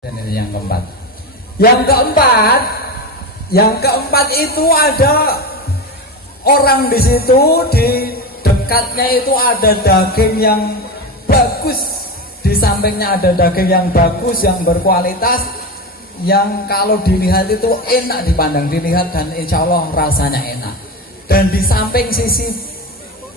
Dan ini yang keempat. Yang keempat itu ada orang di situ, di dekatnya itu ada daging yang bagus, di sampingnya ada daging yang bagus, yang berkualitas, yang kalau dilihat itu enak dipandang, dilihat dan insya Allah rasanya enak. Dan di samping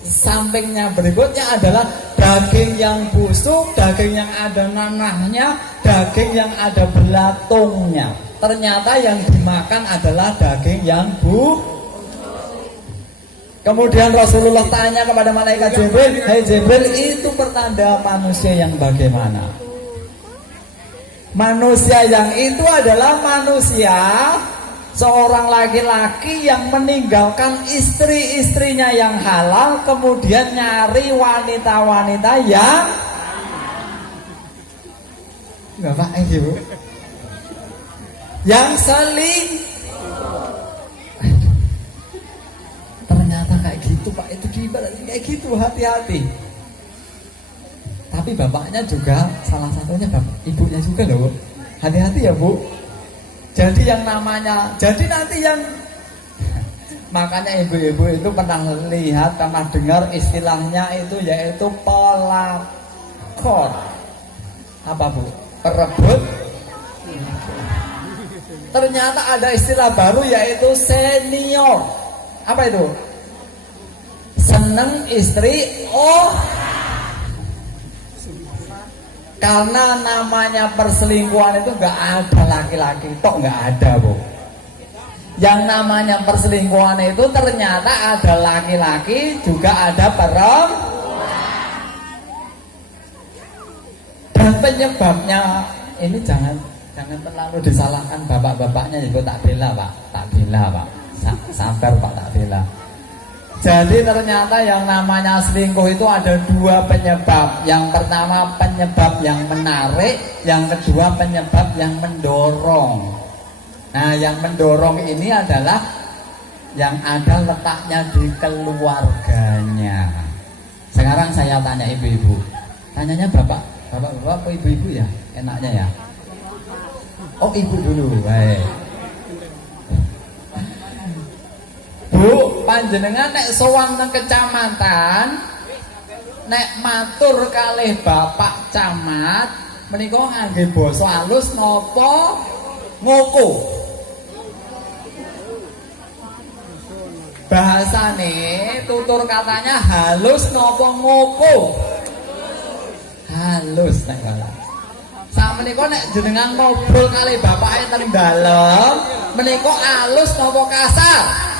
sampingnya berikutnya adalah daging yang busuk, daging yang ada nanahnya, daging yang ada belatungnya. Ternyata yang dimakan adalah daging yang Kemudian Rasulullah tanya kepada malaikat Jibril, "Hai Jibril, itu pertanda manusia yang bagaimana?" Manusia yang itu adalah manusia, seorang laki-laki yang meninggalkan istri-istrinya yang halal, kemudian nyari wanita-wanita yang Bapak Ibu yang ternyata kayak gitu Pak, itu gimana kayak gitu, hati-hati. Tapi bapaknya juga salah satunya bapak, ibunya juga loh, hati-hati ya Bu. Jadi yang namanya, jadi nanti yang makanya ibu-ibu itu pernah lihat, pernah dengar istilahnya itu yaitu pelakor. Apa Bu? Perebut. Ternyata ada istilah baru yaitu senior. Apa itu? Seneng istri karena namanya perselingkuhan itu gak ada laki-laki tok, gak ada Bu. Yang namanya perselingkuhan itu ternyata ada laki-laki juga ada perempuan. Dan penyebabnya ini jangan terlalu disalahkan bapak-bapaknya, itu tak bela Pak, sabar Pak, tak bela. Jadi ternyata yang namanya selingkuh itu ada dua penyebab. Yang pertama penyebab yang menarik, yang kedua penyebab yang mendorong. Nah, yang mendorong ini adalah yang ada letaknya di keluarganya. Sekarang saya tanya ibu-ibu. Tanyanya bapak apa ibu-ibu ya? Enaknya ya. Oh, ibu dulu. Baik. Bu, panjenengan nek sowan nang kecamatan, nek matur kalih Bapak Camat, menika ngangge basa halus napa ngoko? Bahasane tutur katanya halus napa ngoko? Halus nek kala. Sakmenika nek jenengan ngobrol kalih bapake teng dalem, menika halus napa kasar?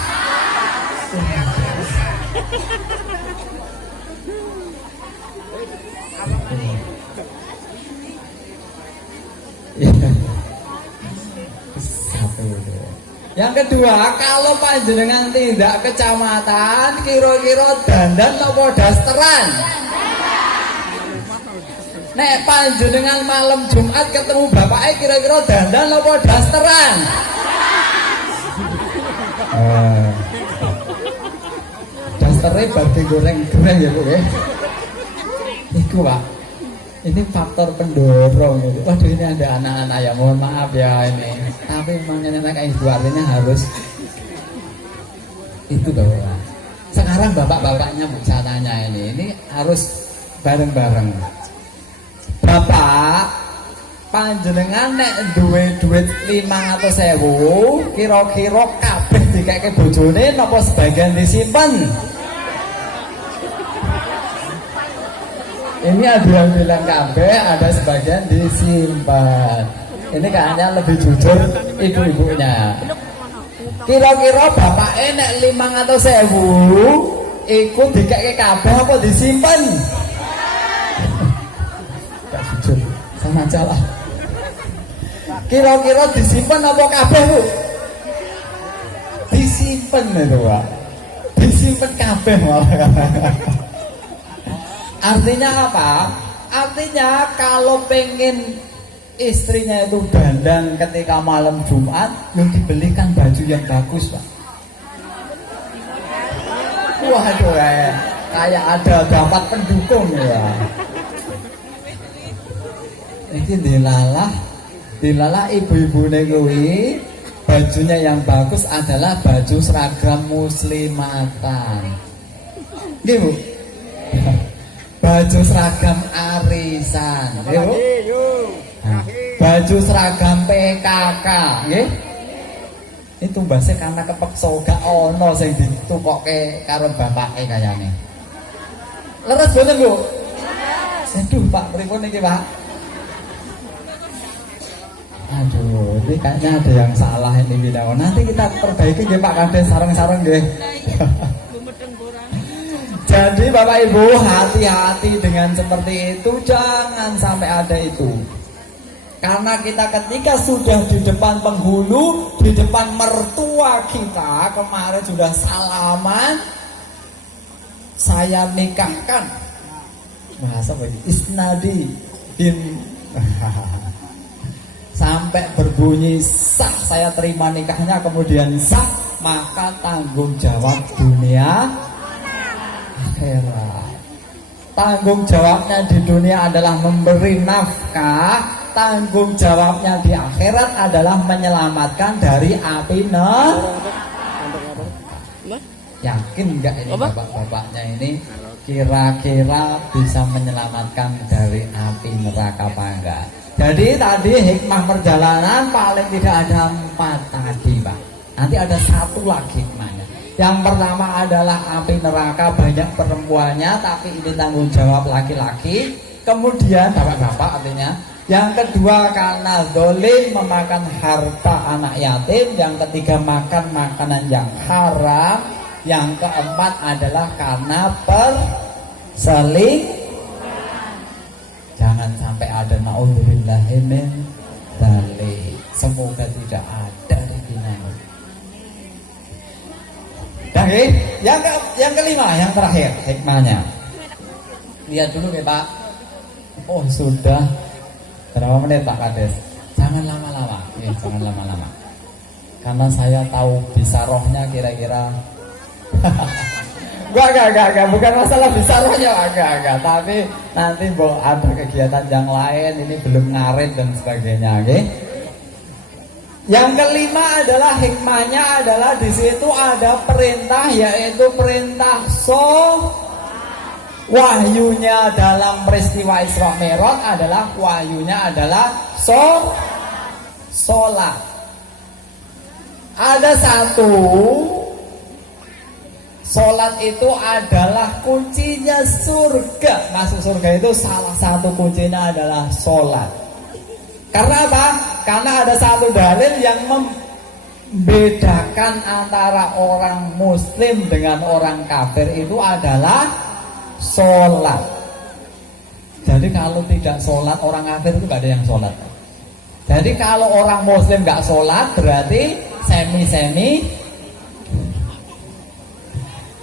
Yang kedua, kalau panjenengan tindak kecamatan, kira-kira dandan napa dasteran? Nek panjenengan malam Jumat ketemu bapaknya, kira-kira dandan napa dasteran? Dasternya bagi goreng gereh ya Bu ya. Iku Pak, ini faktor pendorong itu. Waduh, ini ada anak-anak ya, mohon maaf ya ini. Tapi memang nenek kayak ibu artinya harus itu Bapak. Sekarang bapak-bapaknya Bu, saya tanya ini harus bareng-bareng. Bapak, panjenengan nek duwe duit 500.000, kira-kira kabeh dikeke bojone napa sebagian disimpen? Ini ada yang bilang kabeh, ada sebagian disimpan. Ini kayaknya lebih jujur ibu-ibunya. Kira-kira bapaknya nek 500.000 ikut dikeke kabeh apa disimpan? Gak jujur, sama aja lah. Kira-kira disimpan apa kabeh Bu? Disimpan itu Pak. Disimpan kabeh malah. Artinya apa? Artinya kalau pengen istrinya itu dandan ketika malam Jumat, yang dibelikan baju yang bagus Pak. Waduh, kayak ada dapat pendukung ya. Ini dilalah Dilala ibu-ibu kuwi bajunya yang bagus adalah baju seragam muslimatan. Nggih, Bu. Baju seragam arisan, nggih, Bu. Baju seragam PKK, nggih. Itu mbase karena kepeksa gak ono sing ditukokke karo bapake kayane. Leres boten, Bu? Aduh, Pak, pripun iki, Pak? Aduh, ini kayaknya ada yang salah ini video. Nanti kita perbaiki nggih Pak Kades, sareng-sareng nggih. Jadi Bapak Ibu, hati-hati dengan seperti itu, jangan sampai ada itu. Karena kita ketika sudah di depan penghulu, di depan mertua kita, kemarin sudah salaman, saya nikahkan. Bahasa apa ini? Isnadi bin sampai berbunyi sah, saya terima nikahnya, kemudian sah, maka tanggung jawab dunia akhirat. Tanggung jawabnya di dunia adalah memberi nafkah, tanggung jawabnya di akhirat adalah menyelamatkan dari api neraka. Yakin enggak ini bapak-bapaknya ini kira-kira bisa menyelamatkan dari api neraka apa enggak? Jadi tadi hikmah perjalanan paling tidak ada 4 tadi, Pak. Nanti ada 1 lagi hikmahnya. Yang pertama adalah api neraka banyak perempuannya, tapi ini tanggung jawab laki-laki. Kemudian bapak-bapak artinya. Yang kedua karena zalim memakan harta anak yatim. Yang ketiga makan makanan yang haram. Yang keempat adalah karena perselingkuhan. Jangan sampai ada naudzubillahi min dzalik. Semoga tidak ada di dunia. Oke, yang kelima, yang terakhir hikmahnya. Lihat dulu ya Pak. Oh sudah berapa menit Pak Kades? Jangan lama-lama, ya, jangan lama-lama. Karena saya tahu bisa rohnya kira-kira. Enggak, bukan masalah bisa rohnya, enggak. Tapi nanti ada kegiatan yang lain, ini belum ngarit dan sebagainya, oke? Yang kelima adalah hikmahnya adalah di situ ada perintah, yaitu perintah wahyunya dalam peristiwa Isra Mi'raj adalah wahyunya adalah sholat. Ada satu, sholat itu adalah kuncinya surga. Masuk surga itu salah satu kuncinya adalah sholat. Karena apa? Karena ada satu dalil yang membedakan antara orang muslim dengan orang kafir itu adalah sholat. Jadi kalau tidak sholat, orang kafir itu gak ada yang sholat. Jadi kalau orang muslim gak sholat berarti semi-semi.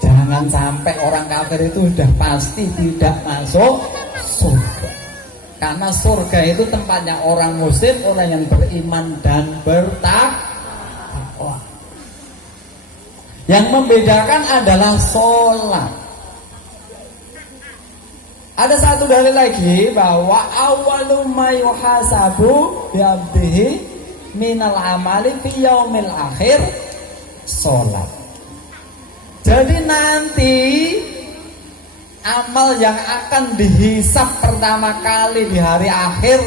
Jangan sampai orang kafir itu sudah pasti tidak masuk surga. Karena surga itu tempatnya orang muslim, orang yang beriman dan bertakwa. Yang membedakan adalah sholat. Ada satu dalil lagi bahwa awwalu ma yuhasabu bi'abdihi minal amali fi yaumil akhir sholat. Jadi nanti amal yang akan dihisap pertama kali di hari akhir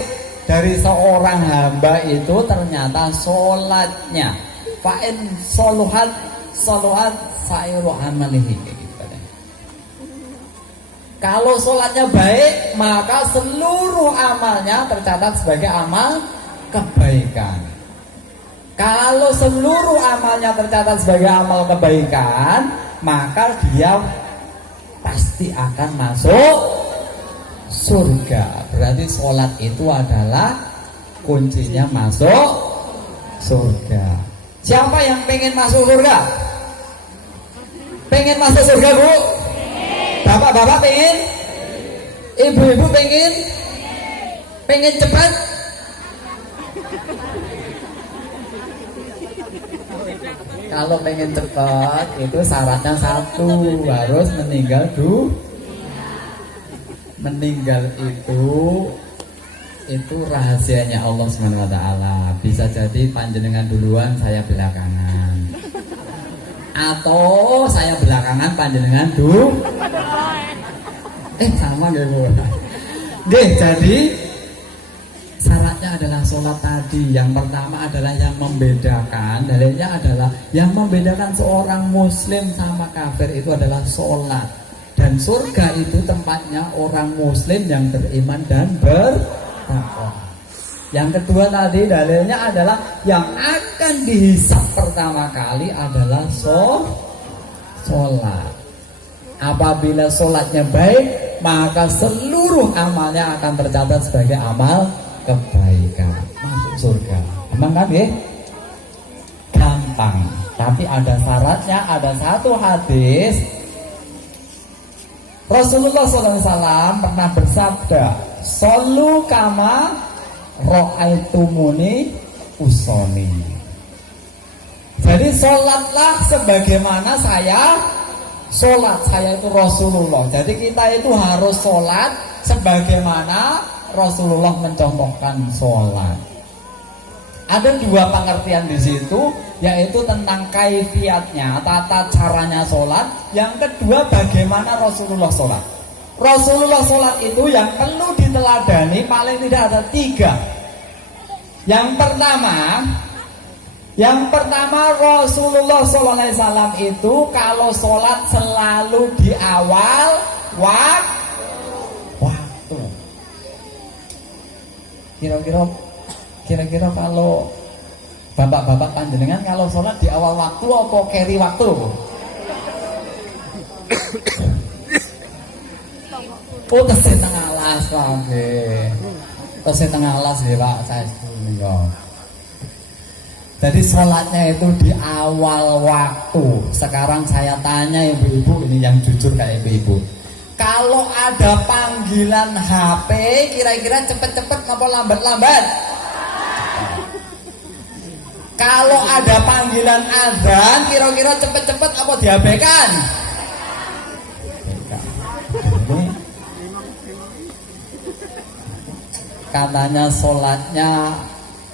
dari seorang hamba itu ternyata sholatnya. Fa'in soluhat sa'iru amalihi. Kalau sholatnya baik, maka seluruh amalnya tercatat sebagai amal kebaikan. Kalau seluruh amalnya tercatat sebagai amal kebaikan, maka dia pasti akan masuk surga. Berarti sholat itu adalah kuncinya masuk surga. Siapa yang pengen masuk surga? Pengen masuk surga, Bu? Bapak-bapak pengen? Ibu-ibu pengen? Pengen cepat? Kalau pengen cepat itu syaratnya satu, harus meninggal itu Itu rahasianya Allah Subhanahu wa taala. Bisa jadi panjenengan duluan, saya belakangan. Atau saya belakangan, panjenengan dulu. Sama nggih, Bu? Nggih, jadi syaratnya adalah sholat tadi. Yang pertama adalah yang membedakan. Dalilnya adalah yang membedakan seorang muslim sama kafir itu adalah sholat. Dan surga itu tempatnya orang muslim yang beriman dan bertakwa. Yang kedua tadi dalilnya adalah yang akan dihisab pertama kali adalah sholat. Apabila sholatnya baik, maka seluruh amalnya akan tercatat sebagai amal kebaikan, masuk surga. Emang kan ya? Gampang. Tapi ada syaratnya, ada satu hadis Rasulullah SAW pernah bersabda, "Shollu kama ra'aitumuni usolli." Jadi sholatlah sebagaimana saya sholat. Saya itu Rasulullah. Jadi kita itu harus sholat sebagaimana Rasulullah mencontohkan sholat. Ada dua pengertian di situ, yaitu tentang kaifiatnya, tata caranya sholat. Yang kedua, bagaimana Rasulullah sholat. Rasulullah sholat itu yang perlu diteladani paling tidak ada tiga. Yang pertama Rasulullah SAW itu kalau sholat selalu di awal waktu. Kira-kira kalau bapak-bapak panjenengan kalau sholat di awal waktu apa keri waktu? Oh, tesih tengah alas nggih. Tesih tengah alas ya Pak, saya menika. Jadi sholatnya itu di awal waktu. Sekarang saya tanya ibu-ibu, ini yang jujur kayak ibu-ibu. Kalau ada panggilan HP, kira-kira cepet-cepet apa lambat-lambat? Kalau ada panggilan azan, kira-kira cepet-cepet apa diabaikan? Katanya sholatnya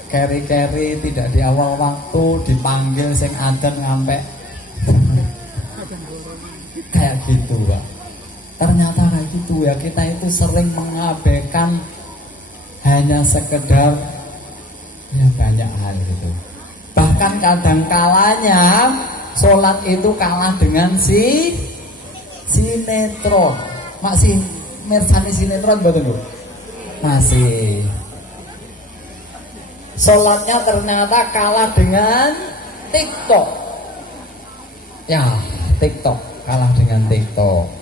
keri-keri tidak di awal waktu, dipanggil sing adzan ngampe kayak gitu Pak. Ternyata kayak gitu ya, kita itu sering mengabaikan hanya sekedar ya banyak hal gitu. Bahkan kadang kalanya sholat itu kalah dengan sinetron. Masih mirsani sinetron betul Bu? Masih. Sholatnya ternyata kalah dengan TikTok. Ya, TikTok kalah dengan TikTok.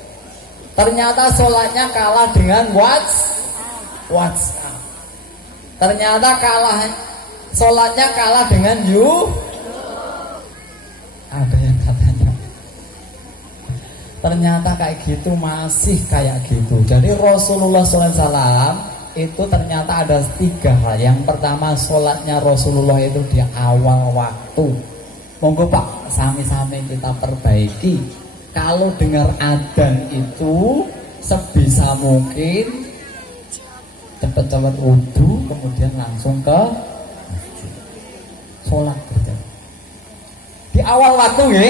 Ternyata sholatnya kalah dengan WhatsApp. Ternyata sholatnya kalah dengan ada yang katanya. Ternyata kayak gitu, masih kayak gitu. Jadi Rasulullah SAW itu ternyata ada tiga hal. Yang pertama, sholatnya Rasulullah itu di awal waktu. Monggo Pak, sami-sami kita perbaiki. Kalau dengar adzan itu sebisa mungkin cepat-cepat wudu, kemudian langsung ke sholat berjamaah. Di awal waktu ya,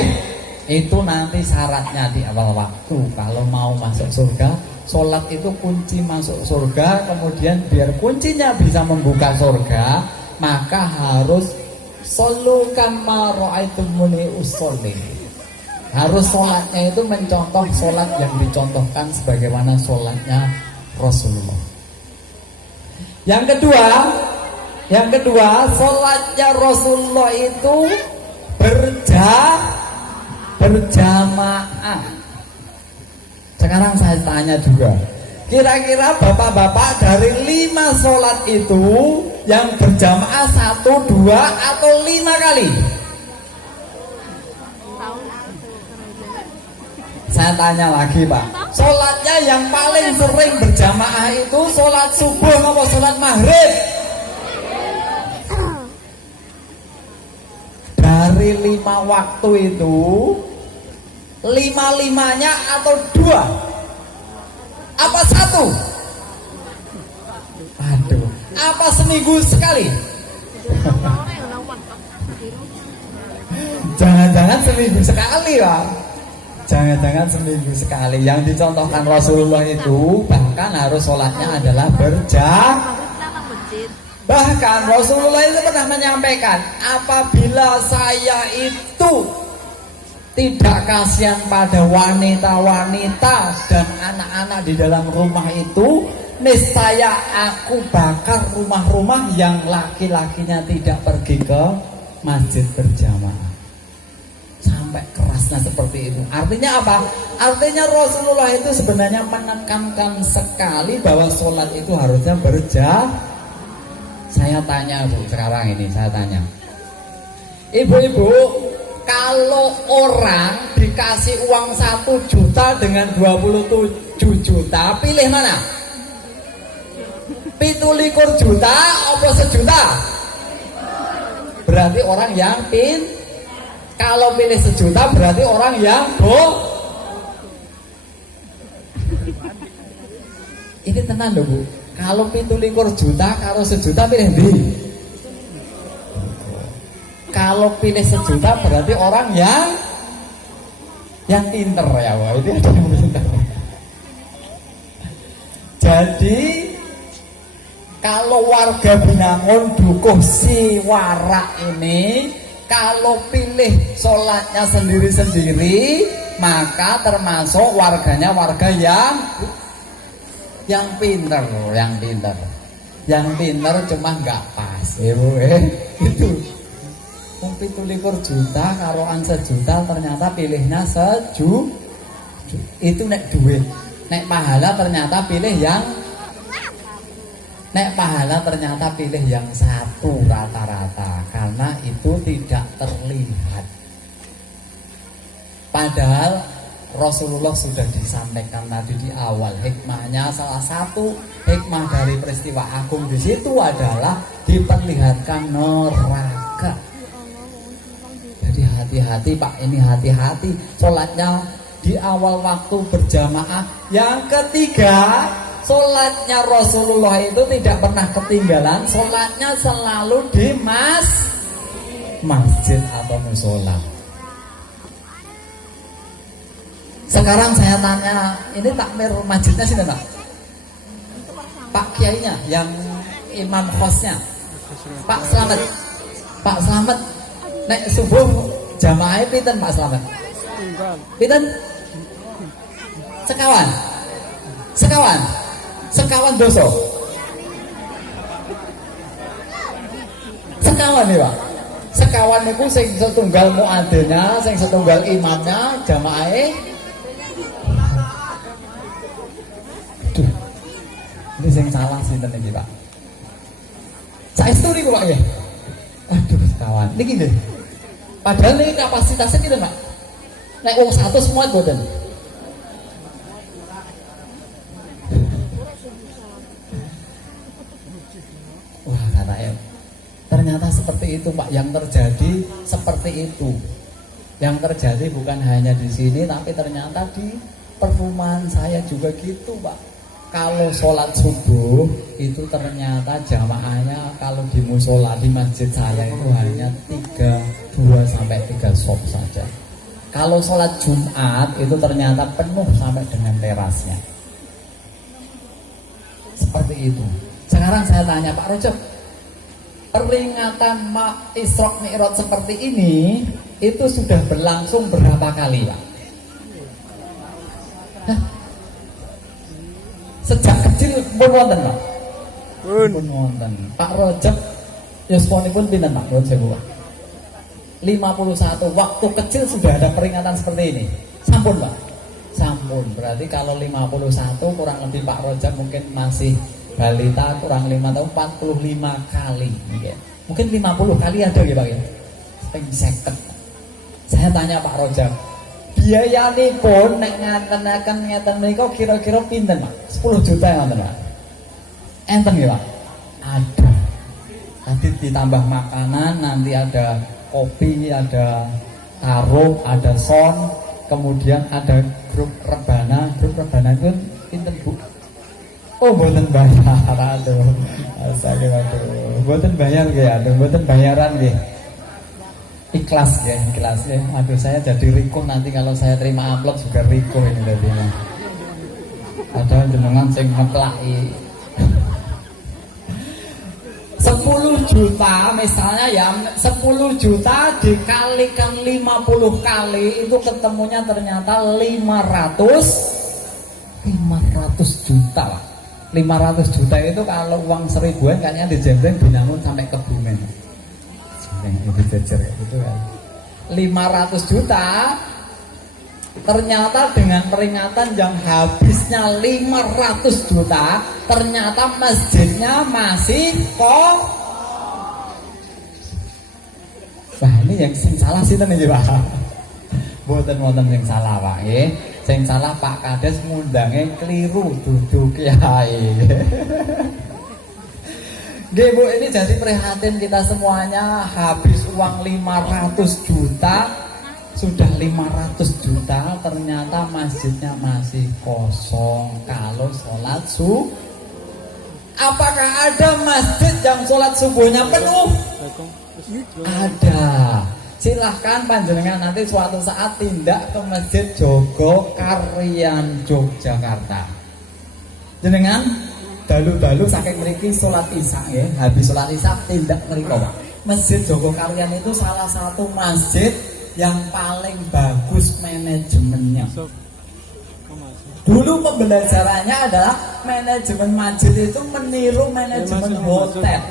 itu nanti syaratnya di awal waktu. Kalau mau masuk surga, sholat itu kunci masuk surga. Kemudian biar kuncinya bisa membuka surga, maka harus shollu kama ra'aitumuni usolli. Harus sholatnya itu mencontoh sholat yang dicontohkan sebagaimana sholatnya Rasulullah. Yang kedua, sholatnya Rasulullah itu berjamaah. Sekarang saya tanya juga, kira-kira bapak-bapak dari 5 sholat itu yang berjamaah 1, 2, atau 5 kali? Saya tanya lagi Pak, sholatnya yang paling sering berjamaah itu sholat subuh atau sholat maghrib? Dari 5 waktu itu 5-5-nya atau 2? Apa 1? Aduh, Apa seminggu sekali? Jangan-jangan seminggu sekali, Pak. Jangan-jangan seminggu sekali. Yang dicontohkan Rasulullah itu bahkan harus sholatnya adalah bahkan Rasulullah itu pernah menyampaikan, apabila saya itu tidak kasihan pada wanita-wanita dan anak-anak di dalam rumah itu, niscaya aku bakar rumah-rumah yang laki-lakinya tidak pergi ke masjid berjamaah. Sampai kerasnya seperti itu. Artinya apa? Artinya Rasulullah itu sebenarnya menekankan sekali bahwa sholat itu harusnya Saya tanya Bu, sekarang ini saya tanya, ibu-ibu, kalau orang dikasih uang 1 juta dengan 27 juta, pilih mana? 17 juta atau 1 juta? Berarti orang yang kalau pilih 1 juta berarti orang yang Ini tenang loh Bu. Kalau 17 juta karo 1 juta pilih di. Kalau pilih 1 juta berarti orang yang pinter ya, wah itu ada yang pinter. Jadi kalau warga Binangun Dukuh Siwarak ini, kalau pilih sholatnya sendiri-sendiri, maka termasuk warganya warga yang pinter, yang pinter cuma nggak pas, itu. 17 juta karoan 1 juta ternyata pilihnya 1 juta. Itu nek duit, nek pahala ternyata pilih yang satu rata-rata, karena itu tidak terlihat. Padahal Rasulullah sudah disampaikan tadi di awal hikmahnya, salah satu hikmah dari peristiwa agung di situ adalah diperlihatkan neraka. Jadi hati-hati Pak, ini hati-hati sholatnya di awal waktu berjamaah. Yang ketiga, sholatnya Rasulullah itu tidak pernah ketinggalan, sholatnya selalu di masjid atau musola. Sekarang saya tanya, ini takmir masjidnya sini Pak? Pak Kiainya, yang imam khosnya, Pak Slamet, nek subuh jamaah pinten Pak Slamet? Pinten? Sekawan doso. Sekawan nih Pak. Sekawan niku sing setunggal muadzinnya, sing setunggal imamnya, jamaah. Ini yang salah sinten iki Pak. Saestu niku Pak ya. Aduh kawan, niki lho. Padahal ini kapasitasnya kita Pak. Nek wong 100 semua boten. Wah kata ternyata seperti itu Pak. Yang terjadi seperti itu. Yang terjadi bukan hanya di sini, tapi ternyata di perumahan saya juga gitu Pak. Kalau sholat subuh itu ternyata jamaahnya kalau di musola di masjid saya itu hanya 2-3 sop saja. Kalau sholat Jumat itu ternyata penuh sampai dengan terasnya. Seperti itu. Sekarang saya tanya Pak Rojab, peringatan Isra Mi'raj seperti ini itu sudah berlangsung berapa kali Pak? Sejak kecil pun wonten Pak. Pun wonten. Pak Rojab yusponipun pinten Pak Rojab Pak? 51. Waktu kecil sudah ada peringatan seperti ini. Sampun Pak. Sampun. Berarti kalau 51 kurang lebih Pak Rojab mungkin masih balita, kurang 5 tahun 45 kali. Mungkin 50 kali ada ya Pak ya. Seket. Saya tanya Pak Rojab, biayanipun nek ngeten menika kira-kira pinten Pak? 10 juta ngoten Pak. Enten nggih Pak? Ada. Nanti ditambah makanan, nanti ada kopi, ada taruh, ada son, kemudian ada grup rebana. Grup rebana itu pinten Bu? Oh, mboten bayar. Aduh. Astaga, aduh. Mboten bayar nggih, aduh, mboten bayaran nggih. Ikhlas ya, ikhlas ya. Aduh, saya jadi rikuh nanti kalau saya terima amplop juga rikuh ini tadinya. Ada jenengan sing ngeplaki 10 juta misalnya ya, 10 juta dikalikan 50 kali itu ketemunya ternyata 500 juta lah. 500 juta itu kalau uang 1000-an kayaknya dijembreng binangun sampai Kebumen. Itu dijejer gitu kan. 500 juta ternyata dengan peringatan yang habisnya 500 juta ternyata masjidnya masih kok. Wah, ini yang sing salah sih nih Pak. Mboten yang salah Pak nggih. Sing salah Pak Kades ngundange keliru dudu kiai. Nggih Bu, ini jadi prihatin kita semuanya, habis uang 500 juta. Sudah 500 juta ternyata masjidnya masih kosong kalau sholat subuh. Apakah ada masjid yang sholat subuhnya penuh? Ada. Silahkan panjenengan nanti suatu saat tindak ke Masjid Jogokarian Yogyakarta. Jenengan dalu-dalu saking mriki sholat isya ya, habis sholat isya tindak mriki. Masjid Jogokarian itu salah satu masjid yang paling bagus manajemennya. Dulu pembelajarannya adalah manajemen masjid itu meniru manajemen hotel.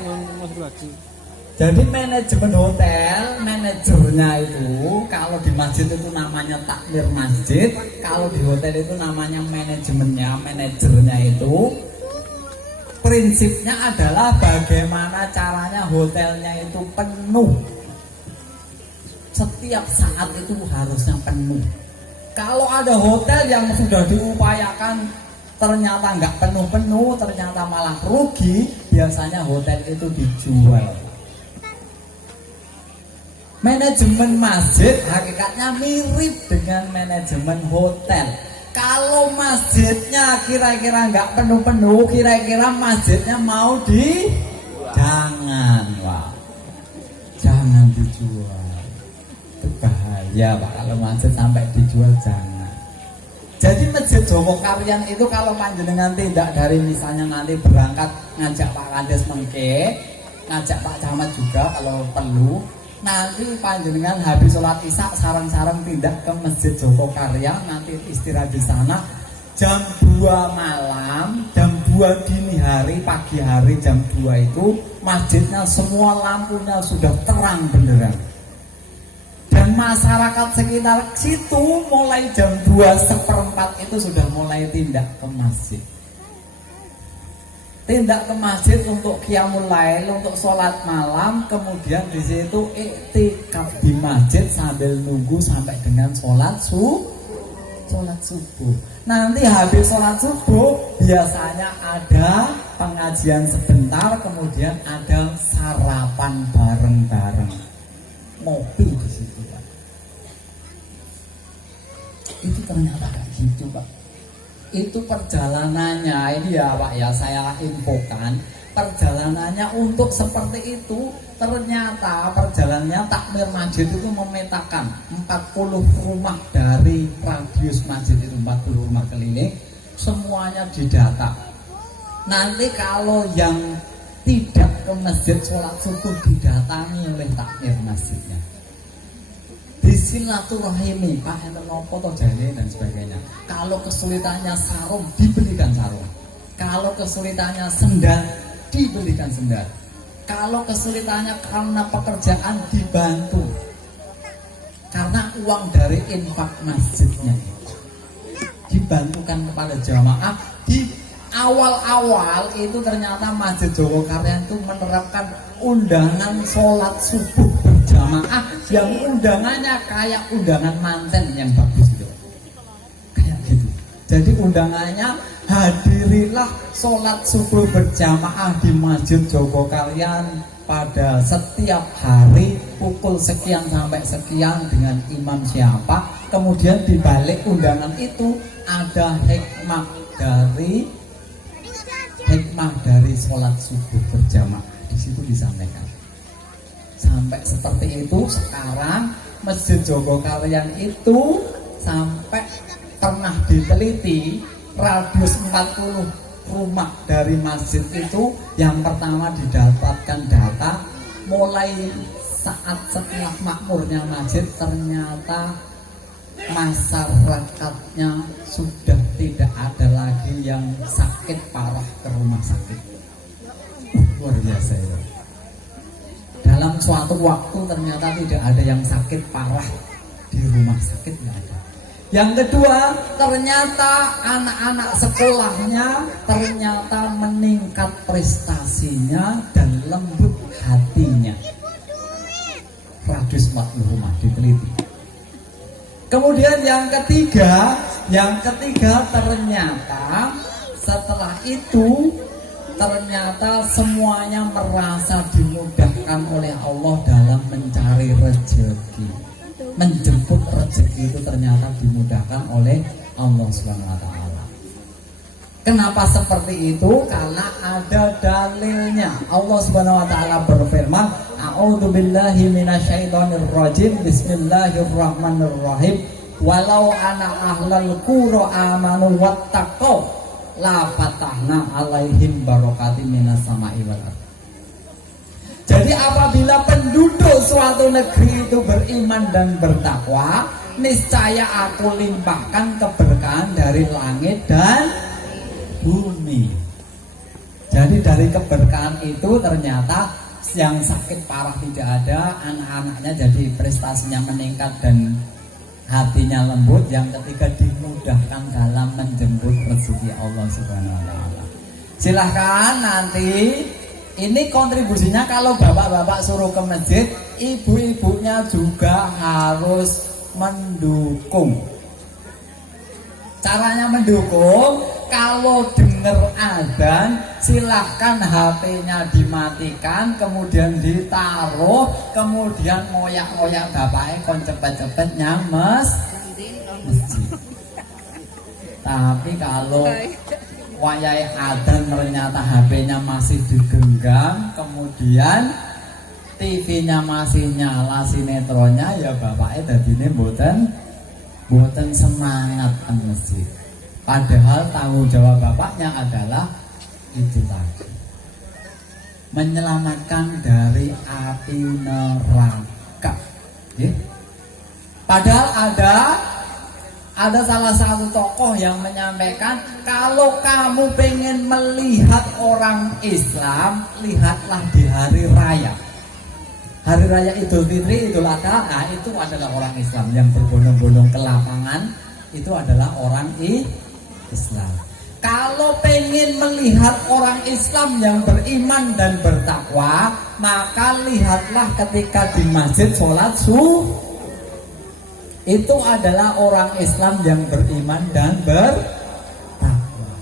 Jadi manajemen hotel, manajernya itu kalau di masjid itu namanya takmir masjid, kalau di hotel itu namanya manajemennya, manajernya itu prinsipnya adalah bagaimana caranya hotelnya itu penuh. Setiap saat itu harusnya penuh. Kalau ada hotel yang sudah diupayakan ternyata nggak penuh-penuh, ternyata malah rugi, biasanya hotel itu dijual. Manajemen masjid hakikatnya mirip dengan manajemen hotel. Kalau masjidnya kira-kira nggak penuh-penuh, kira-kira masjidnya mau jangan, Pak. Jangan dijual. Bahaya Pak kalau masjid sampai dijual, jangan. Jadi Masjid Jogokarian itu kalau panjenengan tidak dari misalnya nanti berangkat ngajak Pak Kades mengke, ngajak Pak Camat juga kalau perlu, nanti panjenengan habis sholat isya sarang-sarang tindak ke Masjid Jogokarian, nanti istirahat di sana jam 2 malam, jam 2 dini hari, pagi hari jam 2 itu masjidnya semua lampunya sudah terang benderang. Dan masyarakat sekitar situ mulai jam 2:15 itu sudah mulai tindak ke masjid. Tindak ke masjid untuk qiyamul lail, untuk sholat malam, kemudian di situ iktikaf di masjid sambil nunggu sampai dengan sholat subuh. Nanti habis sholat subuh biasanya ada pengajian sebentar, kemudian ada sarapan bareng-bareng, ngopi di situ. Itu ternyata kayak gitu Pak. Itu perjalanannya ini ya Pak ya, saya infokan perjalanannya untuk seperti itu. Ternyata perjalanannya takmir masjid itu memetakan 40 rumah dari radius masjid itu, 40 rumah keliling, semuanya didata. Nanti kalau yang tidak ke masjid sholat subuh didatangi oleh takmir masjidnya. Silaturahimi Pak enten nopo to jane dan sebagainya. Kalau kesulitannya sarung dibelikan sarung. Kalau kesulitannya sendal dibelikan sendal. Kalau kesulitannya karena pekerjaan dibantu. Karena uang dari infak masjidnya dibantukan kepada jamaah. Di awal-awal itu ternyata Masjid Jogokarian itu menerapkan undangan sholat subuh berjamaah yang undangannya kayak undangan manten yang bagus itu, kayak gitu. Jadi undangannya hadirilah sholat subuh berjamaah di Masjid Jogokarian pada setiap hari pukul sekian sampai sekian dengan imam siapa. Kemudian di balik undangan itu ada hikmah dari hikmah dari sholat subuh berjamaah di situ disampaikan. Sampai seperti itu sekarang Masjid Jogokaryan itu sampai pernah diteliti radius 40 rumah dari masjid itu yang pertama didapatkan data mulai saat setelah makmurnya masjid ternyata masyarakatnya sudah tidak ada lagi yang sakit parah ke rumah sakit. Luar biasa ya. Dalam suatu waktu ternyata tidak ada yang sakit parah di rumah sakit, tidak ada. Yang kedua, ternyata anak-anak sekolahnya ternyata meningkat prestasinya dan lembut hatinya. Radius 40 rumah diteliti. Kemudian yang ketiga ternyata setelah itu ternyata semuanya merasa dimudahkan oleh Allah dalam mencari rezeki. Menjemput rezeki itu ternyata dimudahkan oleh Allah Subhanahu wa taala. Kenapa seperti itu? Karena ada dalilnya. Allah Subhanahu wa taala berfirman, "A'udzubillahi minasyaitonirrajim. Bismillahirrahmanirrahim. Walau ana ahlal qura amanu wattaqau la fatahna 'alaihim barakatim minas sama'i wal ardh." Jadi apabila penduduk suatu negeri itu beriman dan bertakwa, niscaya aku limpahkan keberkahan dari langit dan bumi. Jadi dari keberkahan itu ternyata yang sakit parah tidak ada, anak-anaknya jadi prestasinya meningkat dan hatinya lembut. Yang ketiga dimudahkan dalam menjemput rezeki Allah Subhanahu wa taala. Silahkan nanti ini kontribusinya kalau bapak-bapak suruh ke masjid, ibu-ibunya juga harus mendukung. Caranya mendukung, kalau dengar adzan silahkan HP-nya dimatikan, kemudian ditaruh, kemudian ngoyak-ngoyak bapaknya kon cepet-cepet nyames masjid. Tapi kalau wayai adzan ternyata HP-nya masih digenggam, kemudian TV-nya masih nyala sinetronnya, ya bapaknya dadine mboten semangat ke masjid. Padahal tanggung jawab bapaknya adalah itu tadi, menyelamatkan dari api neraka. Ya. Padahal ada salah satu tokoh yang menyampaikan, kalau kamu pengen melihat orang Islam, lihatlah di hari raya. Hari raya Idul Fitri, Idul Adha, nah itu adalah orang Islam yang berbondong-bondong ke lapangan, itu adalah orang Islam. Kalau pengen melihat orang Islam yang beriman dan bertakwa, maka lihatlah ketika di masjid sholat subuh. Itu adalah orang Islam yang beriman dan bertakwa.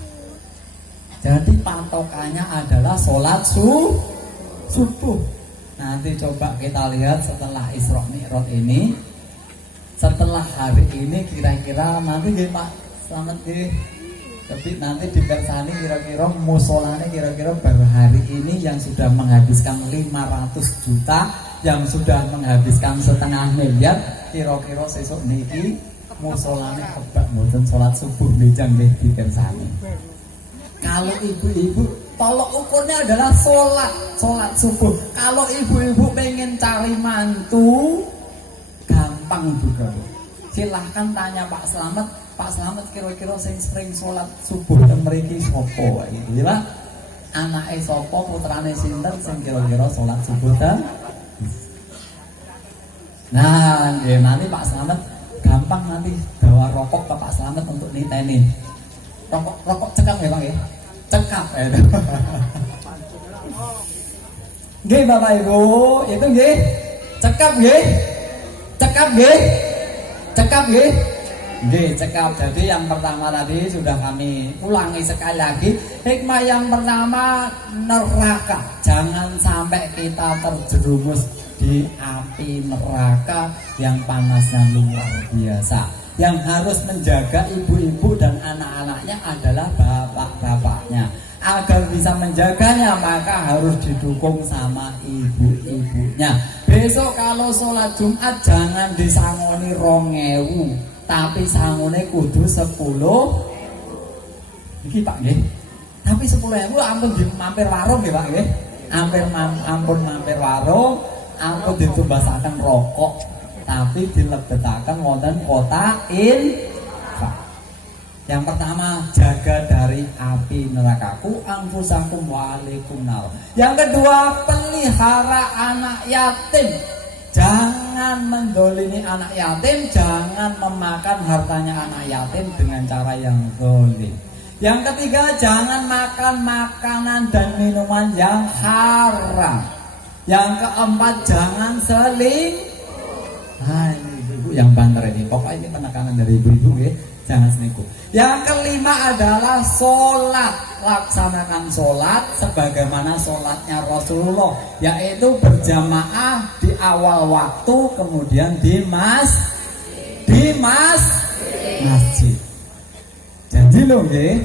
Jadi patokannya adalah sholat subuh. Nanti coba kita lihat setelah Isra Mi'raj ini, setelah hari ini kira-kira nanti nggih Pak, selamat nggih. Tapi nanti dipersani kira-kira musolane kira-kira baru hari ini yang sudah menghabiskan 500 juta, yang sudah menghabiskan 500 miliar, kira-kira sesuk niki musolane kebak mboten salat subuh njang nggih dipersani. Kalau ibu-ibu, tolok ukurnya adalah sholat subuh. Kalau ibu-ibu pengen cari mantu, gampang juga. Silahkan tanya Pak Slamet kira-kira sering sholat subuh dan mriki sopo gitu ya. Anake sopo, putrane sinten sing kira-kira sholat subuh dan. Nah, ya, nanti Pak Slamet gampang nanti bawa rokok ke Pak Slamet untuk niteni. Rokok cekap ya Bang ya? Cekap ya. Nggih Bapak Ibu, itu nggih. Cekap nggih. Cekap nggih. Cekap nggih. Nggih, cekap. Jadi yang pertama tadi sudah kami ulangi sekali lagi. Hikmah yang pertama, neraka. Jangan sampai kita terjerumus di api neraka yang panasnya luar biasa. Yang harus menjaga ibu-ibu dan anak-anaknya adalah bapak-bapaknya. agar bisa menjaganya maka harus didukung sama ibu-ibunya. Besok kalau sholat Jumat jangan disangoni 2.000, tapi sangone kudu 10. Iki Pak nggih. Tapi 10.000 ampun mampir warung nggih Pak nggih. Ampun mampir warung, ampun ditumbasaken rokok, tapi dilebetaken wonten kota infak. Yang pertama, jaga dari api neraka. Ku anfusakum wa alaikum nar. Yang kedua, pelihara anak yatim. Jangan mendolimi anak yatim, jangan memakan hartanya anak yatim dengan cara yang zalim. Yang ketiga, jangan makan makanan dan minuman yang haram. Yang keempat, jangan selingkuh. Nah, ini ibu-ibu yang banter ini. Pokoknya ini penekanan dari ibu-ibu ya. Jangan selingkuh. Yang kelima adalah sholat. Laksanakan sholat sebagaimana sholatnya Rasulullah, yaitu berjamaah di awal waktu, kemudian di masjid. Janji loh nggih,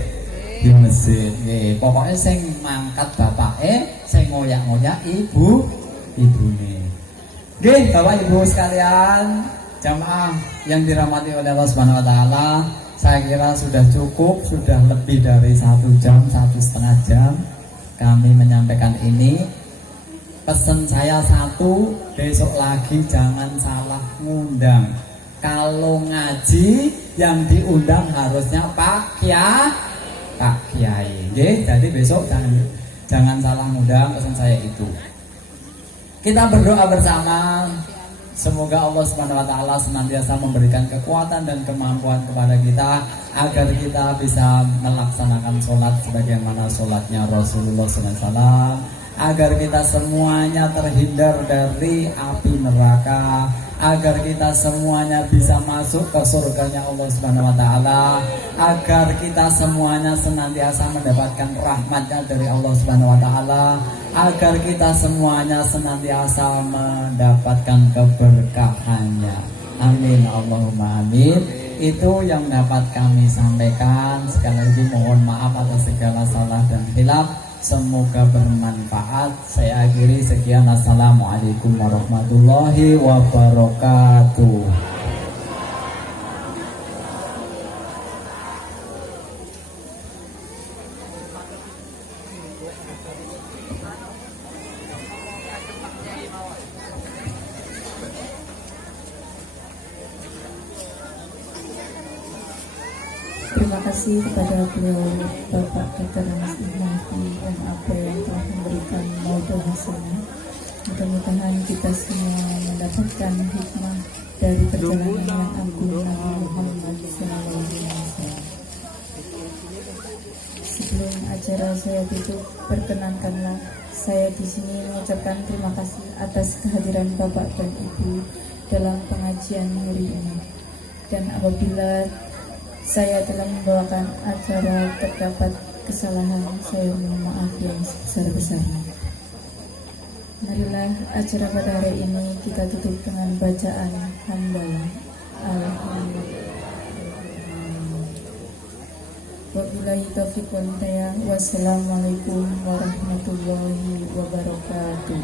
di masjid. Nggih, pokoknya sing mangkat bapake, sing ngoyak-ngoyak ibune. Nggih, Bapak Ibu sekalian, jamaah yang dirahmati oleh Allah Subhanahu wa taala, saya kira sudah cukup, sudah lebih dari 1 jam, 1,5 jam kami menyampaikan ini. Pesan saya satu, besok lagi jangan salah ngundang. Kalau ngaji yang diundang harusnya Pak Kiai. Nggih, jadi besok jangan salah ngundang, pesan saya itu. Kita berdoa bersama. Semoga Allah Subhanahu wa taala senantiasa memberikan kekuatan dan kemampuan kepada kita agar kita bisa melaksanakan sholat sebagaimana sholatnya Rasulullah SAW, agar kita semuanya terhindar dari api neraka, agar kita semuanya bisa masuk ke surganya Allah Subhanahu wa taala, agar kita semuanya senantiasa mendapatkan rahmatnya dari Allah Subhanahu wa taala, agar kita semuanya senantiasa mendapatkan keberkahannya. Amin Allahumma amin. Itu yang dapat kami sampaikan. Sekali lagi mohon maaf atas segala salah dan khilaf. Semoga bermanfaat. Saya akhiri sekian. Assalamualaikum warahmatullahi wabarakatuh. Terima kasih kepada beliau Bapak Dr. Mas Ihmadi dan apa yang telah memberikan maudhu hasanah. Mudah-mudahan kita semua mendapatkan hikmah dari perjalanan yang agung Nabi Muhammad SAW. Sebelum acara saya tutup, perkenankanlah saya di sini mengucapkan terima kasih atas kehadiran Bapak dan Ibu dalam pengajian hari ini. Dan apabila saya telah membawakan acara terdapat kesalahan, saya mohon maaf yang sebesar-besarnya. Marilah acara pada hari ini kita tutup dengan bacaan hamdalah. Alhamdulillah. Wabillahi taufiq wal hidayah. Wassalamualaikum warahmatullahi wabarakatuh.